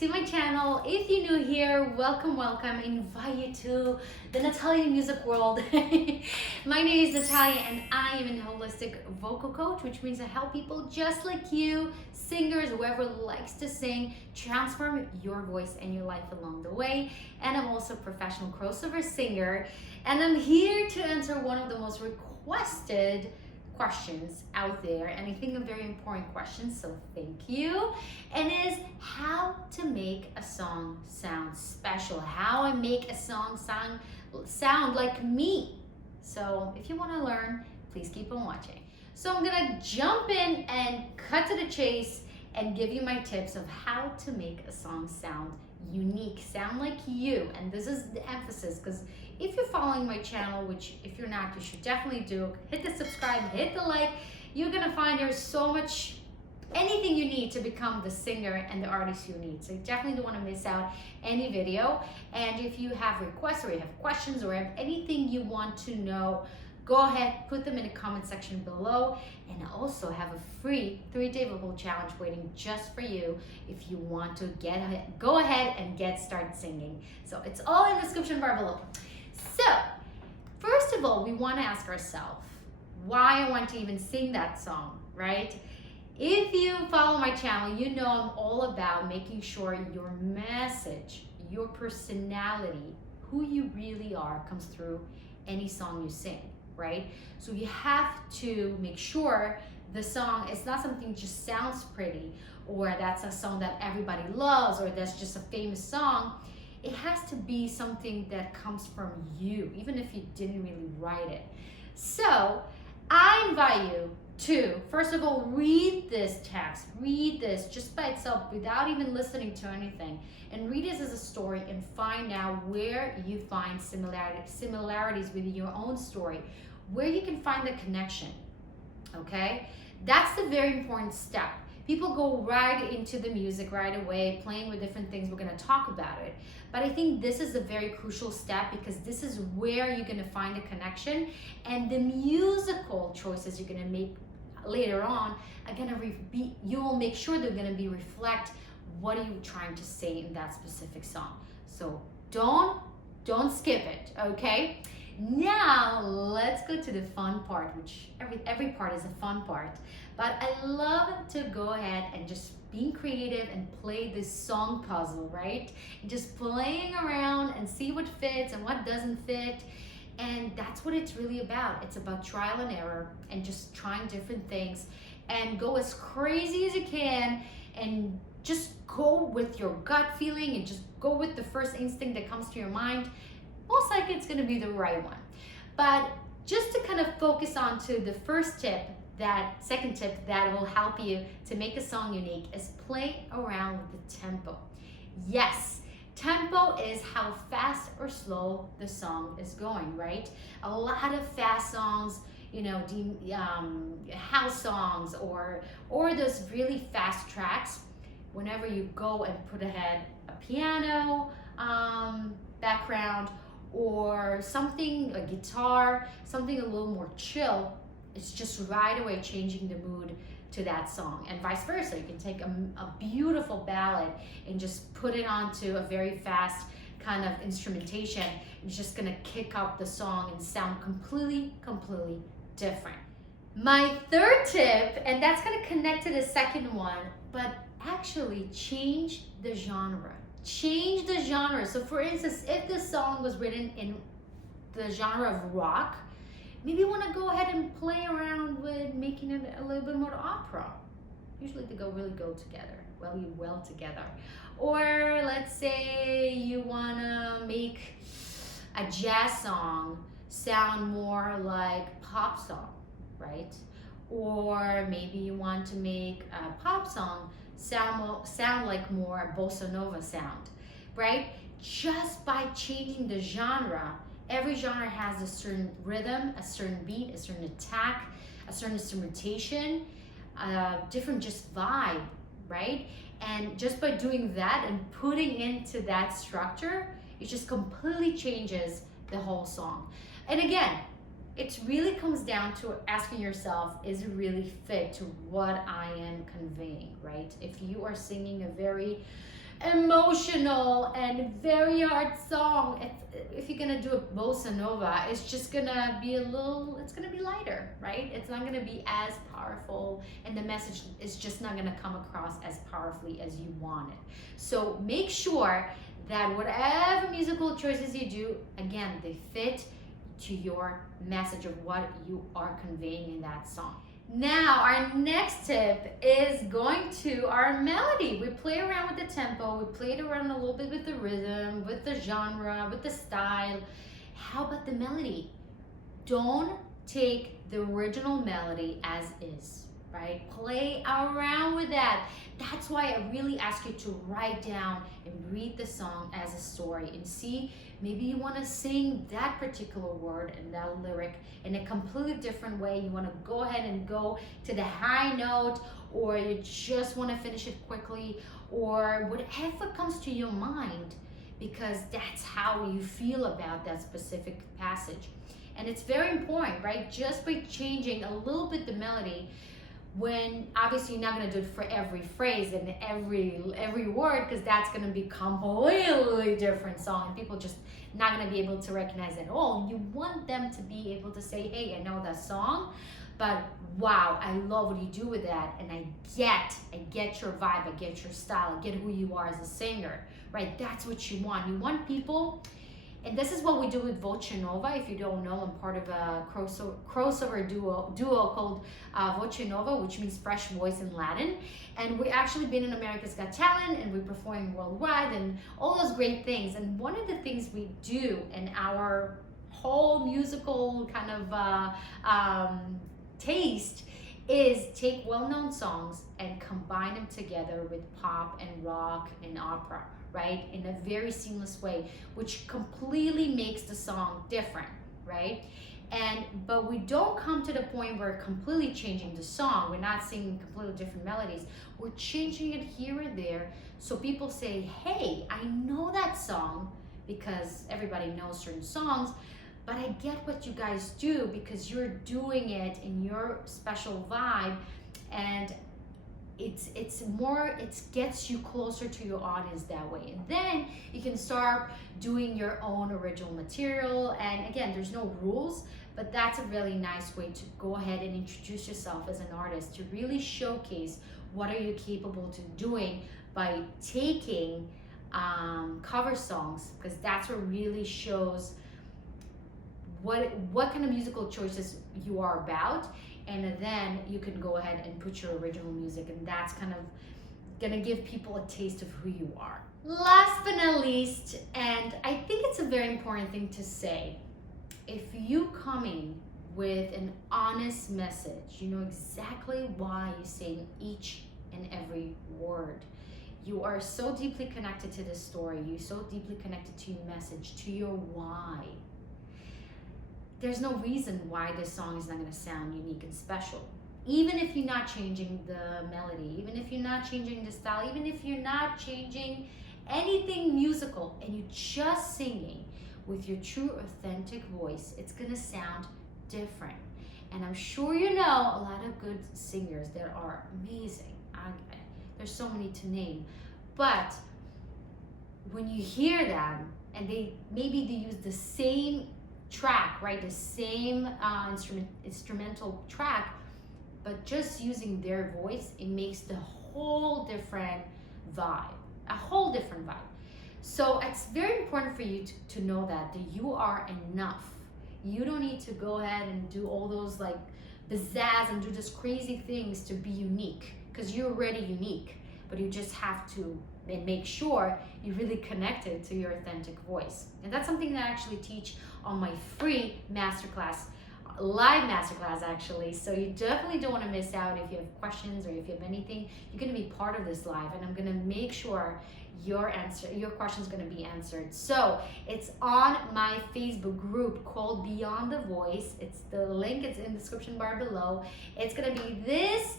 to my channel. If you're new here, welcome. I invite you to the Natalia music world. My name is Natalia and I am a holistic vocal coach, which means I help people just like you, singers, whoever likes to sing, transform your voice and your life along the way. And I'm also a professional crossover singer, and I'm here to answer one of the most requested questions out there, and I think a very important question, so thank you, and is how to make a song sound special, how I make a song sound like me. So if you want to learn, please keep on watching. So I'm gonna jump in and cut to the chase and give you my tips of how to make a song sound unique, sound like you. And this is the emphasis, because if you're following my channel, which if you're not, you should definitely do, hit the subscribe, hit the like. You're gonna find there's so much, anything you need to become the singer and the artist you need. So you definitely don't want to miss out any video. And if you have requests or you have questions or have anything you want to know, go ahead, put them in the comment section below. And I also have a free 3-day vocal challenge waiting just for you if you want to go ahead and get started singing. So it's all in the description bar below. So first of all, we want to ask ourselves why I want to even sing that song, right? If you follow my channel, you know I'm all about making sure your message, your personality, who you really are comes through any song you sing, right? So you have to make sure the song is not something that just sounds pretty, or that's a song that everybody loves, or that's just a famous song. It has to be something that comes from you, even if you didn't really write it. So I invite you to, first of all, read this text, read this just by itself without even listening to anything, and read this as a story and find out where you find similarities with your own story, where you can find the connection, okay? That's the very important step. People go right into the music right away, playing with different things. We're gonna talk about it. But I think this is a very crucial step, because this is where you're gonna find a connection, and the musical choices you're gonna make later on are gonna be, you will make sure they're gonna be reflect what are you trying to say in that specific song. So don't skip it, okay? Now let's go to the fun part, which every part is a fun part, but I love to go ahead and just being creative and play this song puzzle, right? And just playing around and see what fits and what doesn't fit. And that's what it's really about. It's about trial and error and just trying different things and go as crazy as you can and just go with your gut feeling and just go with the first instinct that comes to your mind. Most likely it's gonna be the right one. But just to kind of focus on to the second tip that will help you to make a song unique is play around with the tempo. Yes, tempo is how fast or slow the song is going, right? A lot of fast songs, you know, house songs or those really fast tracks, whenever you go and put ahead a piano background or something, a guitar, something a little more chill, it's just right away changing the mood to that song, and vice versa. You can take a beautiful ballad and just put it onto a very fast kind of instrumentation. It's just gonna kick up the song and sound completely different. My third tip, and that's gonna connect to the second one, but actually change the genre. Change the genre. So for instance, if this song was written in the genre of rock, maybe you want to go ahead and play around with making it a little bit more opera. Usually they really go together, well together. Or let's say you want to make a jazz song sound more like pop song, right? Or maybe you want to make a pop song sound like more bossa nova sound, right? Just by changing the genre. Every genre has a certain rhythm, a certain beat, a certain attack, a certain instrumentation, different just vibe, right? And just by doing that and putting into that structure, it just completely changes the whole song. And again, it really comes down to asking yourself, is it really fit to what I am conveying, right? If you are singing a very emotional and very hard song. If you're gonna do a bossa nova, it's just gonna be it's gonna be lighter, right? It's not gonna be as powerful, and the message is just not gonna come across as powerfully as you want it. So make sure that whatever musical choices you do, again, they fit to your message of what you are conveying in that song. Now, our next tip is going to our melody. We play around with the tempo, we played around a little bit with the rhythm, with the genre, with the style. How about the melody? Don't take the original melody as is, right? Play around with that. That's why I really ask you to write down and read the song as a story and see, maybe you want to sing that particular word and that lyric in a completely different way. You want to go ahead and go to the high note, or you just want to finish it quickly, or whatever comes to your mind, because that's how you feel about that specific passage. And it's very important, right? Just by changing a little bit the melody, when obviously you're not going to do it for every phrase and every word, because that's going to be completely different song and people just not going to be able to recognize it at all. You want them to be able to say, hey, I know that song, but wow, I love what you do with that, and I get your vibe, I get your style, I get who you are as a singer, right? That's what you want. You want people. And this is what we do with Voce Nova. If you don't know, I'm part of a crossover duo called Voce Nova, which means fresh voice in Latin. And we've actually been in America's Got Talent, and we're performing worldwide and all those great things. And one of the things we do in our whole musical kind of taste is take well-known songs and combine them together with pop and rock and opera, right? In a very seamless way, which completely makes the song different, right? But we don't come to the point where we're completely changing the song. We're not singing completely different melodies. We're changing it here and there. So people say, hey, I know that song, because everybody knows certain songs, but I get what you guys do because you're doing it in your special vibe, and it gets you closer to your audience that way. And then you can start doing your own original material. And again, there's no rules, but that's a really nice way to go ahead and introduce yourself as an artist, to really showcase what are you capable to doing by taking cover songs, because that's what really shows what kind of musical choices you are about. And then you can go ahead and put your original music, and that's kind of gonna give people a taste of who you are. Last but not least, and I think it's a very important thing to say, if you coming with an honest message, you know exactly why you're saying each and every word. You are so deeply connected to the story, you're so deeply connected to your message, to your why. There's no reason why this song is not going to sound unique and special. Even if you're not changing the melody, even if you're not changing the style, even if you're not changing anything musical, and you're just singing with your true authentic voice, it's going to sound different. And I'm sure you know a lot of good singers that are amazing. There's so many to name. But when you hear them, and maybe they use the same track, right? The same instrumental track, but just using their voice, it makes the whole different vibe, a whole different vibe. So it's very important for you to know that you are enough. You don't need to go ahead and do all those like pizzazz and do just crazy things to be unique, because you're already unique, but you just have to make sure you're really connected to your authentic voice. And that's something that I actually teach on my free masterclass, live masterclass actually. So you definitely don't want to miss out. If you have questions or if you have anything, you're going to be part of this live, and I'm going to make sure your question is going to be answered. So it's on my Facebook group called Beyond the Voice. It's the link, it's in the description bar below. It's going to be this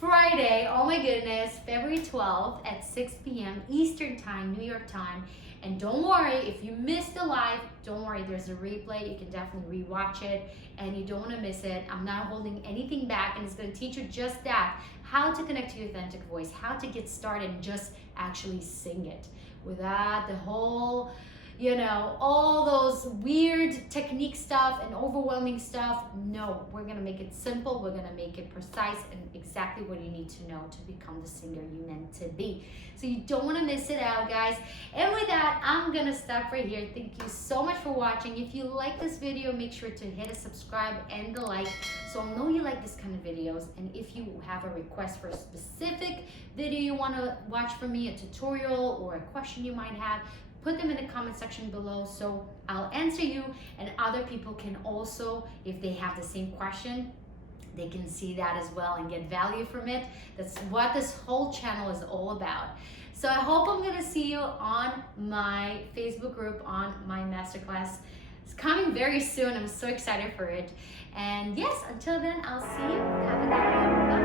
Friday, oh my goodness, February 12th at 6 p.m. Eastern Time, New York time. And don't worry, if you missed the live, don't worry, there's a replay. You can definitely rewatch it, and you don't want to miss it. I'm not holding anything back, and it's going to teach you just that, how to connect to your authentic voice, how to get started and just actually sing it without the whole, all those weird technique stuff and overwhelming stuff. No, we're gonna make it simple, we're gonna make it precise and exactly what you need to know to become the singer you meant to be. So you don't wanna miss it out, guys. And with that, I'm gonna stop right here. Thank you so much for watching. If you like this video, make sure to hit a subscribe and the like so I'll know you like this kind of videos. And if you have a request for a specific video you wanna watch from me, a tutorial or a question you might have, put them in the comment section below so I'll answer you, and other people can also, if they have the same question, they can see that as well and get value from it. That's what this whole channel is all about. So I hope I'm gonna see you on my Facebook group, on my masterclass. It's coming very soon. I'm so excited for it. And yes, until then, I'll see you. Have a good one. Bye.